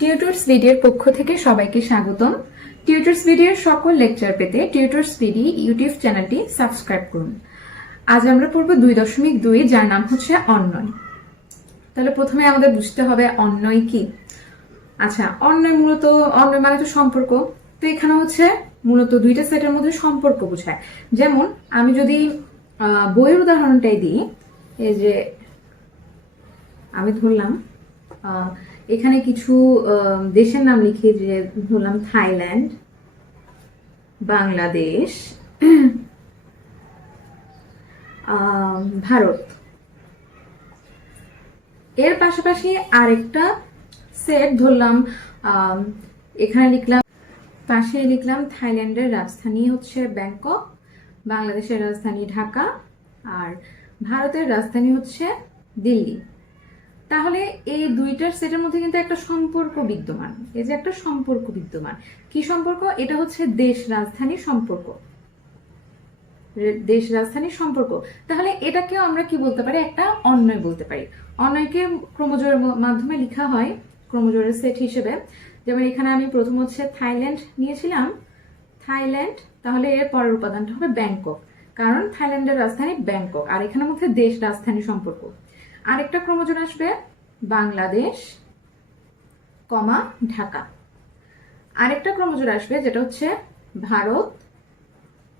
Tutors ভিডিওর পক্ষ থেকে সবাইকে স্বাগতম। টিউটরস ভিডিওর সকল লেকচার পেতে টিউটরস ভিডি ইউটিউব চ্যানেলটি সাবস্ক্রাইব করুন। আজ আমরা পড়ব 2.2, যার নাম হচ্ছে অন্বয়। তাহলে প্রথমে আমাদের বুঝতে হবে অন্বয় কি। আচ্ছা, অন্বয় মূলত অন্বয় মানে তো সম্পর্ক। তো এখানে হচ্ছে মূলত দুইটা সেটের মধ্যে সম্পর্ক বোঝায়। যেমন আমি যদি বইয়ের উদাহরণটাই দিই, এই যে আমি ধরলাম এখানে কিছু দেশের নাম লিখে, যে ধরলাম থাইল্যান্ড, বাংলাদেশ, ভারত। এর পাশাপাশি আরেকটা সেট ধরলাম, এখানে লিখলাম, পাশে লিখলাম থাইল্যান্ডের রাজধানী হচ্ছে ব্যাংকক, বাংলাদেশের রাজধানী ঢাকা, আর ভারতের রাজধানী হচ্ছে দিল্লি। তাহলে এই দুইটার সেটের মধ্যে কিন্তু একটা সম্পর্ক বিদ্যমান। এই যে একটা সম্পর্ক বিদ্যমান, কি সম্পর্ক? এটা হচ্ছে দেশ রাজধানী সম্পর্ক, দেশ রাজধানীর সম্পর্ক। তাহলে এটাকেও আমরা কি বলতে পারি? একটা অন্বয় বলতে পারি। অন্বয়কে ক্রমজোড়ের মাধ্যমে লেখা হয়, ক্রমজোড়ের সেট হিসেবে। যেমন এখানে আমি প্রথম হচ্ছে থাইল্যান্ড নিয়েছিলাম, থাইল্যান্ড, তাহলে এর পরের উপাদানটা হবে ব্যাংকক, কারণ থাইল্যান্ডের রাজধানী ব্যাংকক, আর এখানের মধ্যে দেশ রাজধানী সম্পর্ক। আরেকটা ক্রমজোড় আসবে বাংলাদেশ, কমা ঢাকা। আরেকটা ক্রমজোড় আসবে যেটা হচ্ছে ভারত,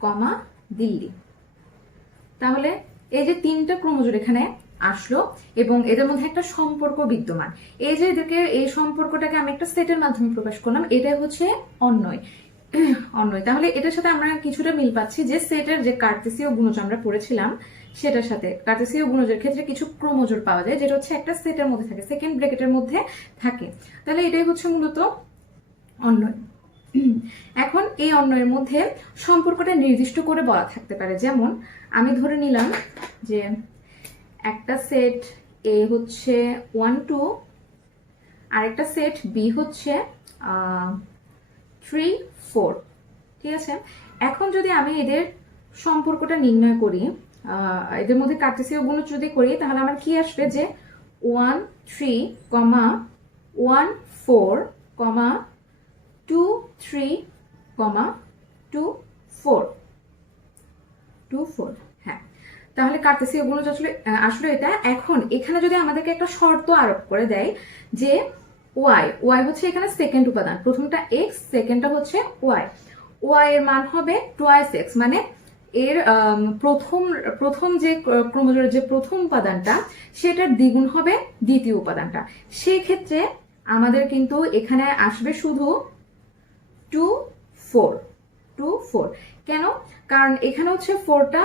কমা দিল্লি। তাহলে এই যে তিনটা ক্রমজোড় এখানে আসলো এবং এদের মধ্যে একটা সম্পর্ক বিদ্যমান। এই যে এদেরকে, এই সম্পর্কটাকে আমি একটা সেটের মাধ্যমে প্রকাশ করলাম, এটাই হচ্ছে অন্বয়। অন্বয়। তাহলে এটার সাথে আমরা কিছুটা মিল পাচ্ছি, যে সেটের যে কার্তেসীয় গুণজ আমরা পড়েছিলাম সেটার সাথে। কার্তেসীয় গুণজের ক্ষেত্রে কিছু ক্রমজোড় পাওয়া যায়, যেটা হচ্ছে একটা সেটের মধ্যে থাকে, সেকেন্ড ব্র্যাকেটের মধ্যে থাকে। তাহলে এটাই হচ্ছে মূলত অন্বয়। এখন এই অন্বয়ের মধ্যে সম্পর্কটা নির্দিষ্ট করে বলা থাকতে পারে। যেমন আমি ধরে নিলাম যে একটা সেট এ হচ্ছে 1 2, আরেকটা সেট বি হচ্ছে 3 4। ঠিক আছে, এখন যদি আমি এদের সম্পর্কটা নির্ণয় করি, এদের মধ্যে কার্তেসীয় গুণজ যদি করি, তাহলে আমার কি আসবে? যে 1 3, 1 4, 2 3, 2 4, 2 4। হ্যাঁ, তাহলে কার্তেসীয় গুণজ আসলে এটা। এখন এখানে যদি আমাদেরকে একটা শর্ত আরোপ করে দেয় যে ওয়াই হচ্ছে এখানে সেকেন্ড উপাদান, প্রথমটা এক্স, সেকেন্ডটা হচ্ছে ওয়াই এর মান হবে টুয়াইস এক্স, মানে এর প্রথম যে ক্রমজোড়ের যে প্রথম উপাদানটা সেটার দ্বিগুণ হবে দ্বিতীয় উপাদানটা। সেক্ষেত্রে আমাদের কিন্তু এখানে আসবে শুধু 2 4, 2 4। কেন? কারণ এখানে হচ্ছে 4টা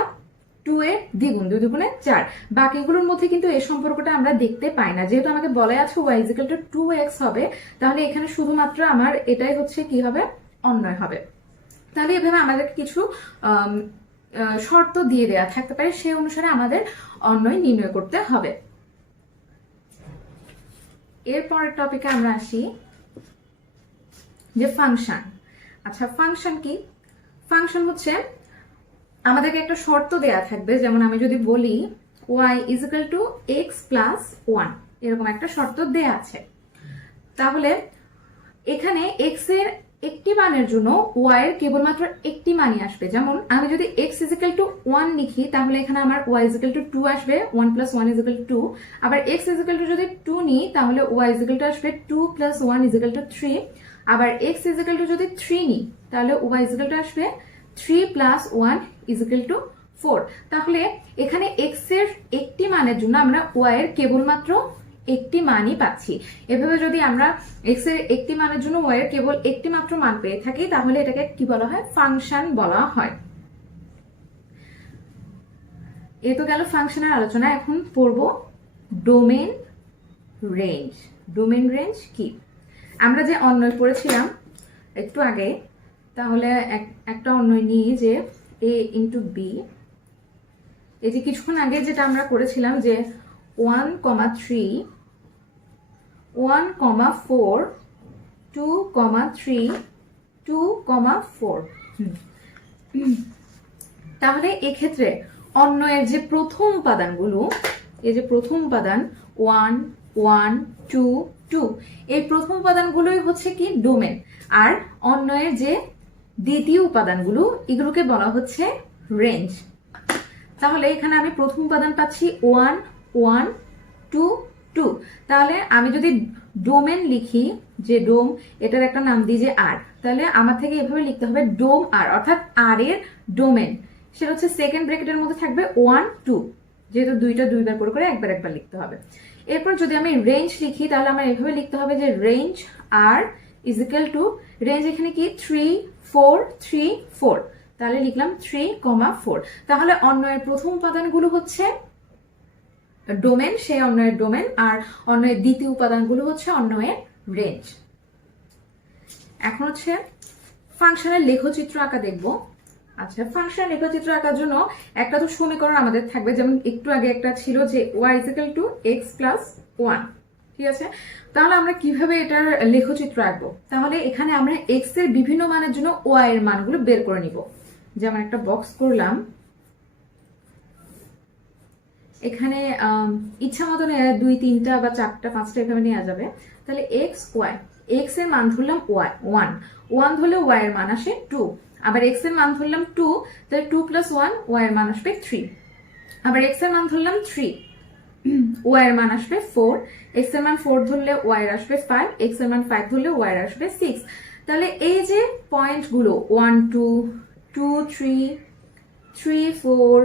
2 এর দ্বিগুণ, 2 দুগুণে 4। বাকিগুলোর মধ্যে কিন্তু এই সম্পর্কটা আমরা দেখতে পাই না। যেহেতু আমাকে বলা আছে y = 2x হবে, তাহলে এখানে শুধুমাত্র আমার এটাই হচ্ছে কি হবে? অন্বয় হবে। তাহলে এভাবে আমাদের কিছু শর্ত দিয়ে দেওয়া থাকতে পারে, সেই অনুসারে আমাদের অন্বয় নির্ণয় করতে হবে। এরপরের টপিকে আমরা আসি, যে ফাংশন। আচ্ছা, ফাংশন কি? ফাংশন হচ্ছে আমাদেরকে একটা শর্ত দেয়া থাকবে। যেমন আমি যদি বলি y = x + 1, এরকম একটা শর্ত দেয়া আছে। তাহলে এখানে x এর একটি মানের জন্য y এর কেবলমাত্র একটি মানই আসবে। যেমন আমি যদি x = 1 লিখি, তাহলে এখানে আমার y = 2 আসবে, 1 + 1 = 2। আবার x যদি 2 নিই, তাহলে y আসবে 2 + 1 = 3। আবার x যদি 3 নিই, তাহলে y আসবে 3 + 1 = 4। তাহলে এখানে x এর একটি মানের জন্য আমরা y এর কেবলমাত্র একটি মানই পাচ্ছি। এভাবে যদি আমরা x এর একটি মানের জন্য y এর কেবল একটি মাত্র মান পেয়ে থাকি, তাহলে এটাকে কি বলা হয়? ফাংশন বলা হয়। এ তো গেল ফাংশনের আলোচনা। এখন পড়ব ডোমেন রেঞ্জ। ডোমেন রেঞ্জ কি? আমরা যে অন্বয় পড়েছিলাম একটু আগে, তাহলে একটা অন্বয় নিই, যে a × b। এই যে কিছুক্ষণ আগে যেটা আমরা করেছিলাম, যে 1, 3, 1, 4, 2, 3, 2, 4। তাহলে এক্ষেত্রে অন্বয়ের যে প্রথম উপাদানগুলো, এই যে প্রথম উপাদান 1, 1, 2, 2। এই প্রথম উপাদানগুলোই হচ্ছে কি ডোমেন, আর অন্যয়ের যে দ্বিতীয় উপাদানগুলো এগুলোকে বলা হচ্ছে রেঞ্জ। তাহলে এখানে আমি প্রথম উপাদান পাচ্ছি 1 1 2 2। তাহলে আমি যদি ডোমেন লিখি, যে ডোম, এটার একটা নাম দিই যে আর, তাহলে আমার থেকে এভাবে লিখতে হবে ডোম আর, অর্থাৎ আর এর ডোমেন সেটা হচ্ছে সেকেন্ড ব্র্যাকেটের মধ্যে থাকবে 1 2, যেহেতু দুইটা দুইবার করে করে একবার একবার লিখতে হবে। এরপর যদি আমি রেঞ্জ লিখি তাহলে আমার এভাবে লিখতে হবে যে range R is equal to, range এখানে কি 3 4 3 4, তাহলে লিখলাম 3, 4। তাহলে অন্যয়ের প্রথম উপাদানগুলো হচ্ছে ডোমেন, সেই অন্যয়ের ডোমেন, আর অন্যয়ের দ্বিতীয় উপাদানগুলো হচ্ছে অন্যয়ের রেঞ্জ। এখন হচ্ছে ফাংশনের লেখচিত্র আঁকা দেখব। আচ্ছা, ফাংশন লেখচিত্র আঁকার জন্য একটা তো সমীকরণ আমাদের থাকবে, যেমন একটু আগে একটা ছিল যে y = x + 1, ঠিক আছে? তাহলে আমরা কিভাবে এটার লেখচিত্র আঁকবো? তাহলে এখানে আমরা x এর বিভিন্ন মানের জন্য y এর মানগুলো বের করে নিব। যেমন একটা বক্স করলাম, এখানে ইচ্ছা মতো 2 3টা বা 4টা 5টা এভাবে নেওয়া যাবে। তাহলে x y, x এর মান ধরলাম 1 ধরলে y এর মান আসে 2। আবার x এর মান ধরলাম 2, তাহলে 2 + 1 y এর মান আসবে 3। আবার x এর মান ধরলাম 3, y এর মান আসবে 4। x এর মান 4 ধরলে y এর আসবে 5, x এর মান 5 ধরলে y এর আসবে 6। তাহলে এই যে পয়েন্টগুলো 1 2 2 3 3 4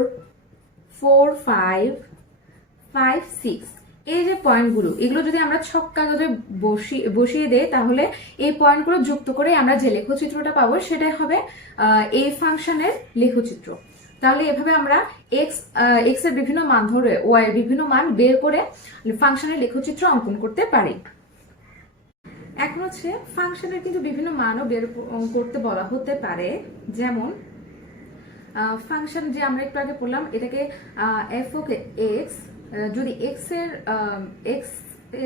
4 5 5 6, এই যে পয়েন্টগুলো, এগুলো যদি আমরা ছক কাগজে বসিয়ে দেই তাহলে এই পয়েন্টগুলো যুক্ত করে আমরা যে লেখচিত্রটা পাবো সেটাই হবে এই ফাংশনের লেখচিত্র। তাহলে এভাবে আমরা x এর বিভিন্ন মান ধরে y এর বিভিন্ন মান বের করে ফাংশনের লেখচিত্র অঙ্কন করতে পারি। এখন হচ্ছে ফাংশনের কিন্তু বিভিন্ন মানও বের করতে বলা হতে পারে। যেমন ফাংশন যে আমরা একটু আগে পড়লাম, এটাকে f of x, যদি x এর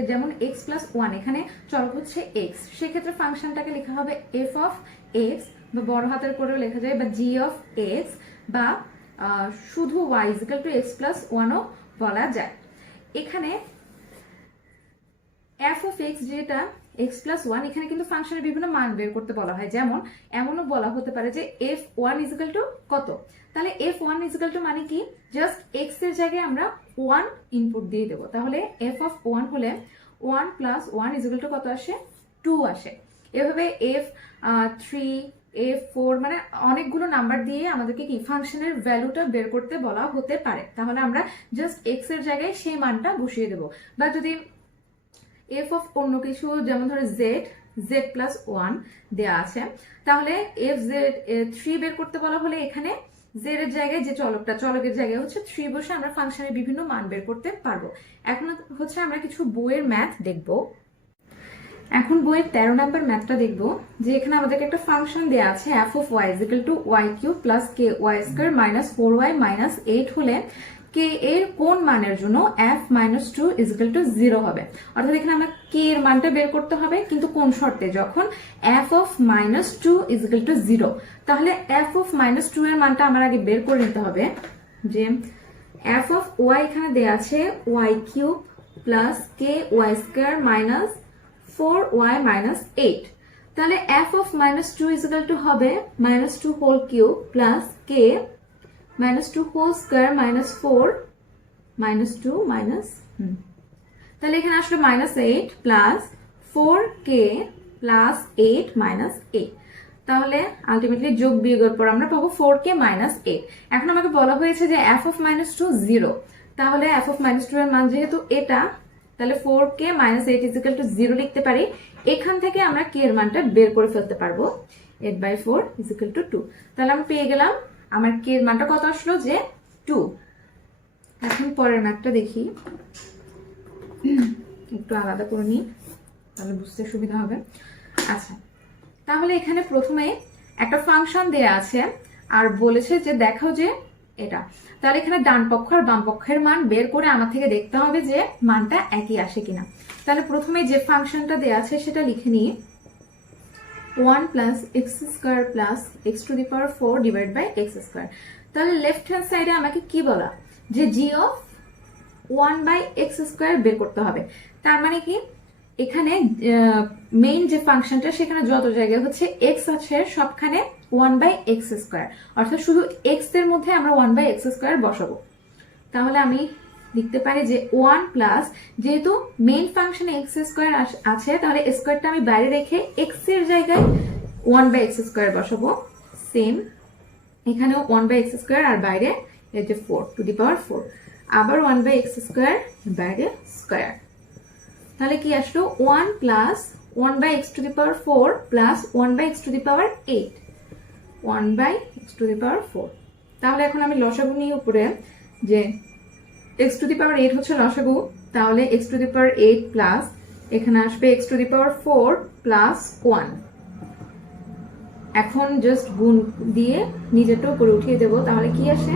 যেমন x + 1, এখানে চলক হচ্ছে x, সেক্ষেত্রে ফাংশনটাকে লেখা হবে f of x, বা বড় হাতের করেও লেখা যায়, বা g of x, বা শুধু y = x + 1ও বলা যায়। এখানে f of x যেটা x + 1, এখানে কিন্তু ফাংশনের বিভিন্ন মান বের করতে বলা হয়। যেমন এমনও বলা হতে পারে যে f1 = কত। তাহলে f1 = মানে কি, জাস্ট x এর জায়গায় আমরা 1 ইনপুট দিয়ে দেব। তাহলে f of 1 হলে 1 + 1 = কত আসে, 2 আসে। এভাবে f3 f4 মানে অনেকগুলো নাম্বার দিয়ে আমাদেরকে কি ফাংশনের ভ্যালুটা বের করতে বলা হতে পারে। তাহলে আমরা জাস্ট x এর জায়গায় সেই মানটা বসিয়ে দেব। বা যদি f of অন্য কিছু, যেমন ধরো z + 1 দেয়া আছে, তাহলে f(z)3 বের করতে বলা হলে এখানে z এর জায়গায় যে চলকের জায়গায় হচ্ছে 3 বসে আমরা ফাংশনের বিভিন্ন মান বের করতে পারবো। এখন হচ্ছে আমরা কিছু বইয়ের ম্যাথ দেখব। এখন বইয়ের 13 নম্বর ম্যাথটা দেখব, যে এখানে আমাদেরকে একটা ফাংশন দেয়া আছে f of y = y³ + ky² - 4y - 8 হলে k এর কোন মানের জন্য f - 2 = 0 হবে। অর্থাৎ এখানে আমরা k এর মানটা বের করতে হবে, কিন্তু কোন শর্তে, যখন f of - 2 = 0। তাহলে f of - 2 এর মানটা আমার আগে বের করে নিতে হবে। যে f of y এখানে দেয়া আছে y³ + ky² - 4y - 8। তাহলে f of -2 = হবে -2 whole cube plus k -2 whole square -4 -2 তাহলে এখানে আসলে -8 প্লাস 4k প্লাস 8 -8। তাহলে আলটিমেটলি যোগ বিয়োগের পর আমরা পাবো 4k -8। এখন আমাকে বলা হয়েছে যে f of -2 0। তাহলে f of -2 এর মান যেহেতু এটা, তাহলে 4k -8 = 0 লিখতে পারি। এখান থেকে আমরা k এর মানটা বের করে ফেলতে পারবো, 8/4 = 2। তাহলে আমরা পেয়ে গেলাম আমার k এর মানটা কত আসলো, যে 2। এখন পরের ম্যাথটা দেখি, একটু আলাদা করে নিই তাহলে বুঝতে সুবিধা হবে। আচ্ছা, তাহলে এখানে প্রথমে একটা ফাংশন দেয়া আছে আর বলেছে যে দেখো যে এটা, তাহলে এখানে ডান পক্ষ আর বাম পক্ষের মান বের করে আমার থেকে দেখতে হবে যে মানটা একই আসে কিনা। তাহলে প্রথমে যে ফাংশনটা দেয়া আছে সেটা লিখে নিই, 1 + x² + x⁴ / x²। তাহলে লেফট হ্যান্ড সাইডে আমাকে কি বলা, যে g of 1/x² বের করতে হবে। তার মানে কি, এখানে মেইন যে ফাংশনটা সেখানে যত জায়গায় হচ্ছে এক্স আছে সবখানে 1/x², অর্থাৎ শুধু এক্স এর মধ্যে আমরা 1/x² বসাবো। তাহলে আমি লিখতে পারি যে 1 প্লাস, যেহেতু মেইন ফাংশনে x² আছে তাহলে স্কোয়ারটা আমি বাইরে রেখে এক্স এর জায়গায় 1/x² বসাবো। সেম এখানেও 1/x² আর বাইরে এই যে 4 আবার 1/x², বাইরে স্কোয়ার। তাহলে কি আসলো 1 plus 1/x⁴ plus 1/x⁸, 1/x⁴। তাহলে এখন আমি লসাগু নিয়ে উপরে যে x⁸ হচ্ছে লসাগু, তাহলে x⁸ প্লাস এখানে আসবে x⁴ প্লাস 1। এখন জাস্ট গুণ দিয়ে নিজেরটা উপরে উঠিয়ে দেবো, তাহলে কি আসে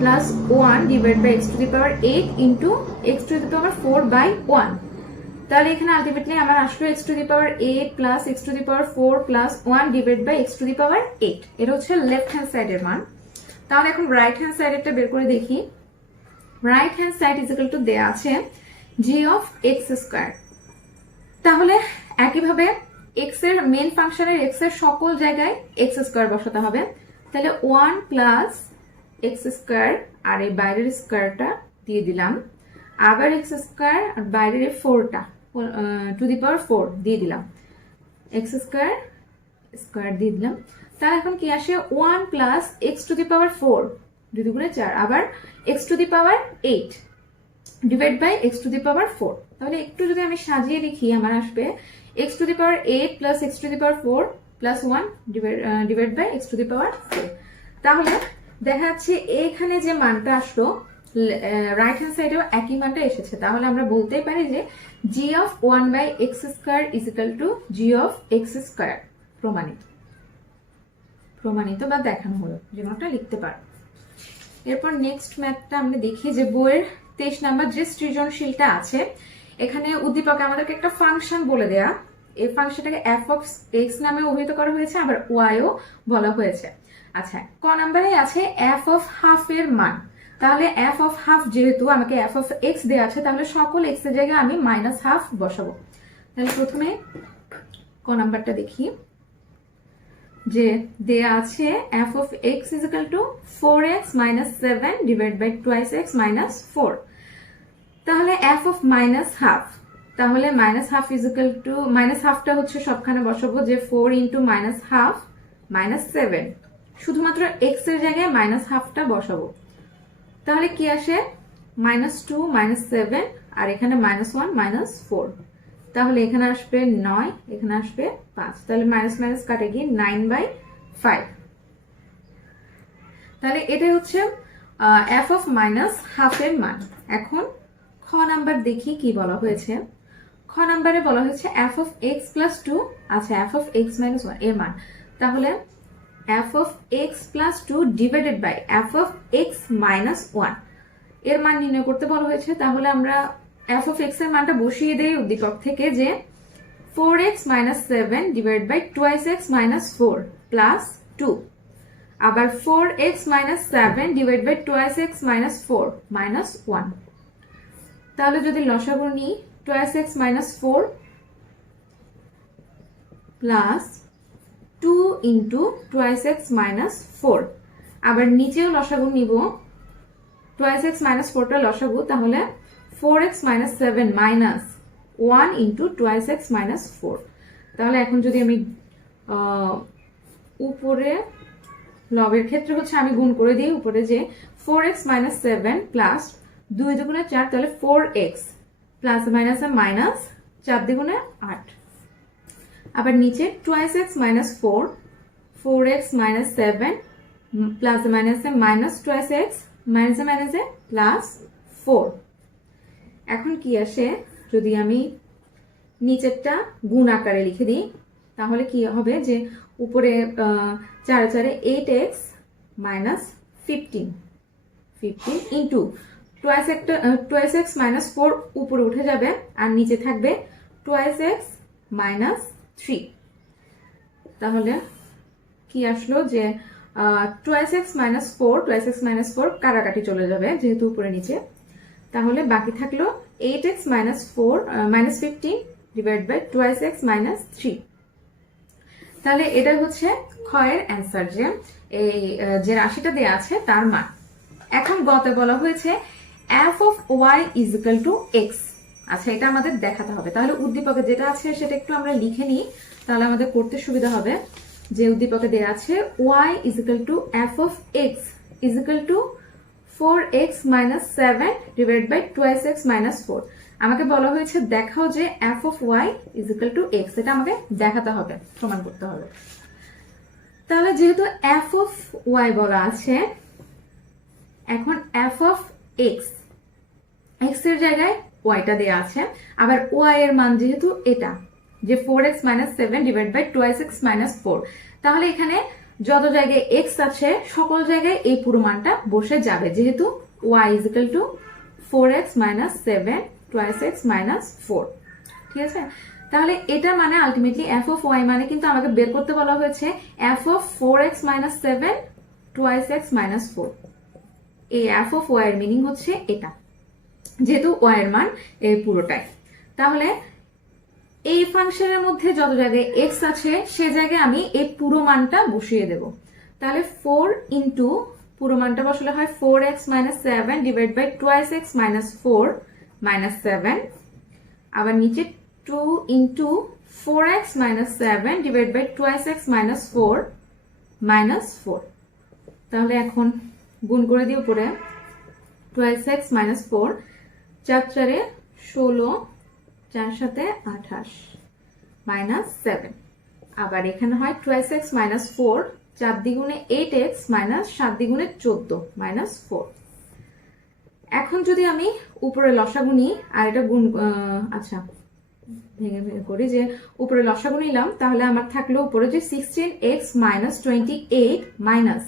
plus 1 divide by x⁸ into x⁴/1। তাহলে এখানে আলটিমেটলি আমার আসলো x⁸ plus x⁴ plus 1 divide by x⁸ এটা হচ্ছে লেফট হ্যান্ড সাইডের মান। তাহলে এখন রাইট হ্যান্ড সাইডেরটা বের করে দেখি। Right hand side is equal two দেয়া আছে g(x²). তাহলে একইভাবে x এর মেইন ফাংশনের x এর সকল জায়গায় x² বসাতে হবে। তাহলে 1 প্লাস x² আর এই বাইরের স্কয়ারটা দিয়ে দিলাম, আবার x² আর বাইরের 4টা (4) দিয়ে দিলাম, x² স্কয়ার দিয়ে দিলাম। তাহলে এখন কি আসে 1 প্লাস x⁴, 2 দুগুণে 4, আবার x⁸ ডিভাইড বাই x⁴। তাহলে একটু যদি আমি সাজিয়ে লিখি আমার আসবে x⁸ plus x⁴ plus 1 divide by x⁴। তাহলে দেখা যাচ্ছে এখানে যে মানটা আসলো রাইট হ্যান্ড সাইডেও একই মানটা এসেছে। তাহলে আমরা বলতেই পারি যে g(1/x² is equal two g(x²). প্রমাণিত বা দেখানো হলো, যেমনটা লিখতে পারো। এরপর নেক্সট ম্যাথটা আমরা দেখি যে বইয়ের 23 নাম্বার যে সৃজনশীলটা আছে, এখানে উদ্দীপকে আমাদেরকে একটা ফাংশন বলে দেয়া, এই ফাংশনটাকে f(x) নামে অভিহিত করা হয়েছে, আবার y-ও বলা হয়েছে। আচ্ছা, ক নাম্বারে আছে f(½ এর মান। তাহলে f(½ যেহেতু আমাকে f(x) দেওয়া আছে, তাহলে সকল x এর জায়গায় আমি -½ বসাবো। তাহলে প্রথমে ক নাম্বারটা দেখি যে দেয়া আছে f(x) is equal to 4x - 7 divide by 2x - 4। তাহলে f(-½ তাহলে -½ ইজ ইকুয়াল টু -হাফটা হচ্ছে সবখানে বসাবো, যে 4 ইন্টু -½ -7, শুধুমাত্র x এর জায়গায় -হাফটা বসাবো। তাহলে কি আসে -2 -7 আর এখানে -1 -4। তাহলে এখানে আসবে 9, এখানে আসবে 5, তাহলে মাইনাস মাইনাস কাটে গিয়ে 9/5। তাহলে এটাই হচ্ছে f(-½ এর মান। এখন খ নাম্বার দেখি কি বলা হয়েছে। খ নাম্বারে বলা হয়েছে f(x + 2), আচ্ছা f(x - 1) এর মান। তাহলে f(x + 2) ডিভাইডেড বাই f(x - 1) এর মান নির্ণয় করতে বলা হয়েছে। তাহলে আমরা f(x) এর মানটা বসিয়ে দেই উদ্দীপক থেকে, যে 4x - 7 divide by 2x - 4 plus 2, আবার 4x - 7 divide by 2x - 4 minus 1। তাহলে যদি লসাগু নিই 2x - 4 প্লাস 2 ইন্টু 2x - 4, আবার নিচেও লসাগু নিব, 2x - 4টা লসাগু, তাহলে 4x - 7 মাইনাস 1 ইন্টু 2x - 4। তাহলে এখন যদি আমি উপরে লবের ক্ষেত্রে হচ্ছে আমি গুণ করে দিই উপরে, যে 4x - 7 প্লাস 2 দুগুণে 4, তাহলে 4x প্লাস মাইনাস মাইনাস 4 দ্বিগুণে 8, আবার নিচে 2x - 4, 4x - 7 প্লাস মাইনাসে মাইনাস 2x মাইনাসে মাইনাসে প্লাস 4। এখন কি আসে যদি আমি নিচেরটা গুণ আকারে লিখে দিই, তাহলে কি হবে যে উপরে 4 4 8x - 15 ইন্টু 2x - 4 উপরে উঠে যাবে আর নিচে থাকবে 2x - 3। তাহলে কি আসলো যে 2x - 4 কাটাকাটি চলে যাবে যেহেতু উপরে নিচে, তাহলে বাকি থাকলো 8x minus 15 divided by twice x minus 3। তাহলে এটা হচ্ছে ক্ষয়ের অ্যান্সার, যে এই যে রাশিটা দেয়া আছে তার মান। এখন গতে বলা হয়েছে f of y is equal to x। আচ্ছা, এটা আমাদের দেখাতে হবে। তাহলে উদ্দীপকে যেটা আছে সেটা একটু আমরা লিখে নিই, তাহলে আমাদের করতে সুবিধা হবে। যে উদ্দীপকে দেয়া আছে y is equal to f of x is equal to 4x minus 7 divided by twice x minus 4। আমাকে বলা হয়েছে দেখাও যে f of y is equal to x, এটা আমাকে দেখাতে হবে, প্রমাণ করতে হবে। তাহলে যেহেতু f of y বলা আছে, এখন f of x, x এর জায়গায় y টা দেয়া আছে, আবার y এর মান যেহেতু এটা যে 4x minus 7 divided by twice x minus 4, তাহলে এখানে যত জায়গায় x আছে সকল জায়গায় এই পুরো মানটা বসে যাবে, যেহেতু y is equal to 4x minus 7 twice x minus 4। ঠিক আছে, তাহলে এটা মানে আলটিমেটলি f of y মানে কিন্তু আমাকে বের করতে বলা হয়েছে f of 4x minus 7 twice x minus 4। এই f of y এর মিনিং হচ্ছে এটা, যেহেতু y এর মান এই পুরোটাই। তাহলে এই ফাংশনের মধ্যে যত জায়গায় x আছে সে জায়গায় আমি এই পুরো মানটা বসিয়ে দেব। তাহলে 4 ইন্টু পুরো মানটা বসালে হয় 4x minus 7 divided by twice x minus 4 minus 7, আবার নিচে 2 into 4x minus 7 divided by twice x minus 4 minus 4। তাহলে এখন গুণ করে দিই উপরে, twice x minus 4, 4 4 16, 4 7 28 minus 7, আবার এখানে হয় twice x minus 4, 4 দ্বিগুণে 8x minus 7 দ্বিগুণে 14 minus 4। এখন যদি আমি উপরে লসাগু নিই আর এটা গুণ, আচ্ছা ভেঙে ভেঙে করি, যে উপরে লসাগু নিলাম, তাহলে আমার থাকলো উপরে যে 16x minus 28 minus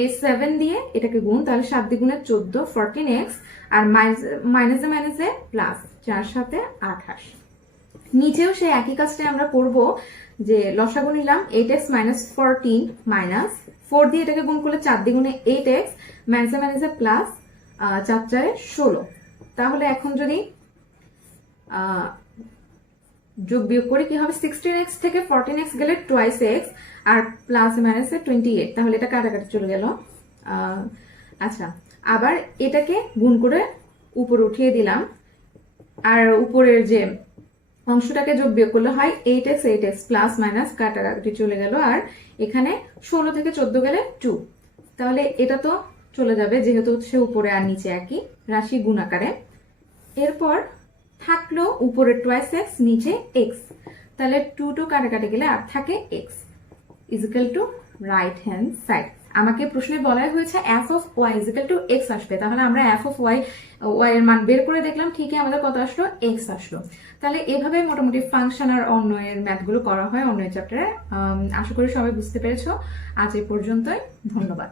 এই 7 দিয়ে এটাকে গুণ, তাহলে 7 দ্বিগুণে 14 14x, আর মাইনাসে মাইনাসে প্লাস 4 7 28। নিচেও সেই একই কাজটা আমরা করব, যে লসাগু নিলাম 8x minus 14 minus 4 দিয়ে এটাকে গুণ করলে 4 দ্বিগুণে 8x মাইনাসে মাইনাসে প্লাস 4 4 16। তাহলে এখন যদি যোগ বিয়োগ করে কি হবে, 16x থেকে 14x গেলে twice x আর প্লাস মাইনাসে 28, তাহলে এটা কাটাকাটি চলে গেল। আচ্ছা, আবার এটাকে গুণ করে উপরে উঠিয়ে দিলাম, আর উপরের যে অংশটাকে যোগ বিয়োগ করলে হয় 8x প্লাস মাইনাস কাটাকাটি চলে গেল, আর এখানে 16 থেকে 14 গেলে 2, তাহলে এটা তো চলে যাবে যেহেতু হচ্ছে উপরে আর নিচে একই রাশি গুণ আকারে। এরপর থাকলো উপরে twice x নিচে x, তাহলে 2 2 কাটাকাটি গেলে আর থাকে x is equal to right hand side। আমাকে প্রশ্নে বলাই হয়েছে f of y is equal to x আসবে, তাহলে আমরা f of y এর মান বের করে দেখলাম, ঠিকই আমাদের কত আসলো, x আসলো। তাহলে এভাবে মোটামুটি ফাংশন আর অন্বয়ের ম্যাথগুলো করা হয় অন্বয়ের চ্যাপ্টারে। আশা করি সবাই বুঝতে পেরেছো। আজ এই পর্যন্তই, ধন্যবাদ।